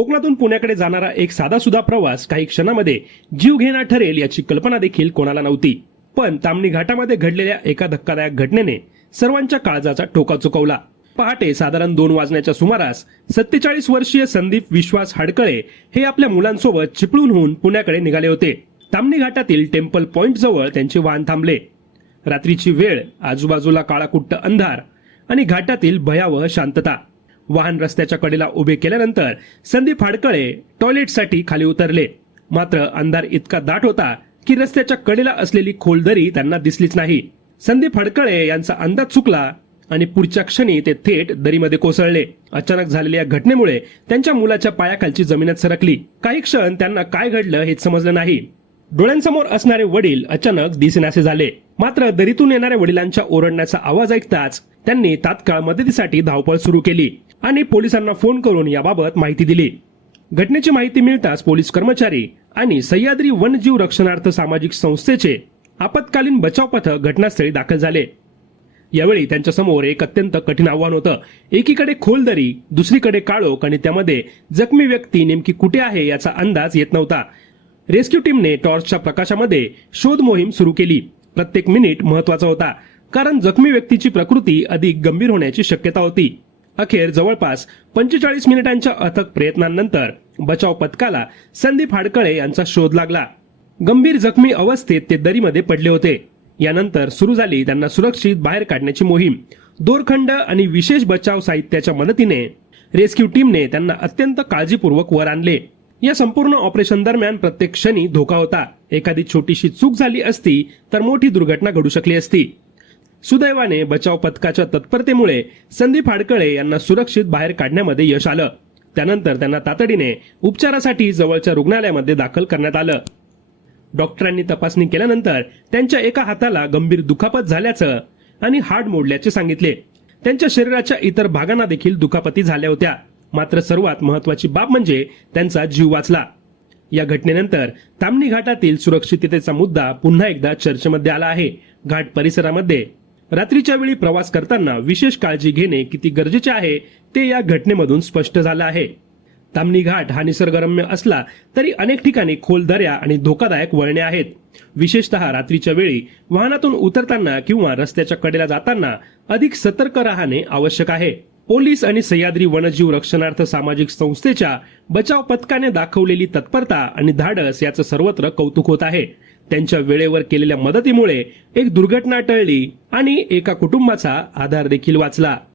कोकणातून पुण्याकडे जाणारा एक साधासुधा प्रवास काही क्षणामध्ये जीवघेणा ठरेल याची कल्पना देखील कोणाला नव्हती. पण ताम्हिणी घाटामध्ये घडलेल्या एका धक्कादायक घटनेने सर्वांच्या काळजाचा ठोका चुकवला. पहाटे साधारण 2 वाजण्याच्या सुमारास 47 वर्षीय संदीप विश्वास हाडकळे हे आपल्या मुलांसोबत चिपळूण होऊन पुण्याकडे निघाले होते. ताम्हिणी घाटातील टेम्पल पॉइंट जवळ त्यांचे वाहन थांबले. रात्रीची वेळ, आजूबाजूला काळाकुट्ट अंधार आणि घाटातील भयावह शांतता. वाहन रस्त्याच्या कडेला उभे केल्यानंतर संदीप हाडकळे टॉयलेटसाठी खाली उतरले. मात्र अंधार इतका दाट होता की रस्त्याच्या कडेला असलेली खोल दरी त्यांना दिसलीच नाही. संदीप हाडकळे यांचा अंदाज चुकला आणि पुढच्या क्षणी ते थेट दरीमध्ये कोसळले. अचानक झालेल्या घटनेमुळे त्यांच्या मुलाच्या पायाखालची जमीनच सरकली. काही क्षण त्यांना काय घडलं हेच समजलं नाही. डोळ्यांसमोर असणारे वडील अचानक दिसेनासे झाले. मात्र दरीतून येणाऱ्या वडिलांच्या ओरडण्याचा आवाज ऐकताच त्यांनी तात्काळ मदतीसाठी धावपळ सुरू केली आणि पोलिसांना फोन करून याबाबत माहिती दिली. घटनेची माहिती मिळताच पोलीस कर्मचारी आणि सह्याद्री वन्यजीव रक्षणार्थ सामाजिक संस्थेचे आपत्कालीन बचाव पथक घटनास्थळी दाखल झाले. यावेळी त्यांच्या समोर एक अत्यंत कठीण आव्हान होतं. एकीकडे खोल दरी, दुसरीकडे काळोख आणि त्यामध्ये जखमी व्यक्ती नेमकी कुठे आहे याचा अंदाज येत नव्हता. रेस्क्यू टीमने टॉर्चच्या प्रकाशामध्ये शोध मोहीम सुरू केली. प्रत्येक मिनिट महत्वाचा होता, कारण जखमी व्यक्तीची प्रकृती अधिक गंभीर होण्याची शक्यता होती. अखेर जवळपास 45 मिनिटांच्या अथक प्रयत्नांनंतर बचाव पथकाला संदीप हाडकळे यांचा शोध लागला. गंभीर जखमी अवस्थेत ते दरीमध्ये पडले होते. यानंतर सुरू झाली त्यांना सुरक्षित बाहेर काढण्याची मोहीम. दोरखंड आणि विशेष बचाव साहित्याच्या मदतीने रेस्क्यू टीमने त्यांना अत्यंत काळजीपूर्वक वर आणले. या संपूर्ण ऑपरेशन दरम्यान प्रत्येक क्षणी धोका होता. एखादी छोटीशी चूक झाली असती तर मोठी दुर्घटना घडू शकली असती. सुदैवाने बचाव पथकाच्या तत्परतेमुळे संदीप हाडकळे यांना सुरक्षित बाहेर काढण्यामध्ये यश आलं. त्यानंतर त्यांना तातडीने उपचारासाठी जवळच्या रुग्णालयामध्ये दाखल करण्यात आलं. डॉक्टरांनी तपासणी केल्यानंतर त्यांच्या एका हाताला गंभीर दुखापत झाल्याचं आणि हाड मोडल्याचे सांगितले. त्यांच्या शरीराच्या इतर भागांना देखील दुखापती झाल्या होत्या. मात्र सर्वात महत्वाची बाब म्हणजे त्यांचा जीव वाचला. या घटनेनंतर ताम्हिणी घाटातील सुरक्षिततेचा मुद्दा पुन्हा एकदा चर्चेमध्ये आला आहे. घाट परिसरामध्ये रात्रीच्या वेळी प्रवास करताना विशेष काळजी घेणे किती गरजेचे आहे ते या घटनेमधून स्पष्ट झालं आहे. ताम्हिणी घाट हा निसर्गरम्य असला तरी अनेक ठिकाणी खोल दऱ्या आणि धोकादायक वळणे आहेत. विशेषतः रात्रीच्या वेळी वाहनातून उतरताना किंवा रस्त्याच्या कडेला जाताना अधिक सतर्क राहणे आवश्यक आहे. पोलीस आणि सह्याद्री वन्यजीव रक्षणार्थ सामाजिक संस्थेच्या बचाव पथकाने दाखवलेली तत्परता आणि धाडस याचं सर्वत्र कौतुक होत आहे. त्यांच्या वेळेवर केलेल्या मदतीमुळे एक दुर्घटना टळली आणि एका कुटुंबाचा आधार देखील वाचला.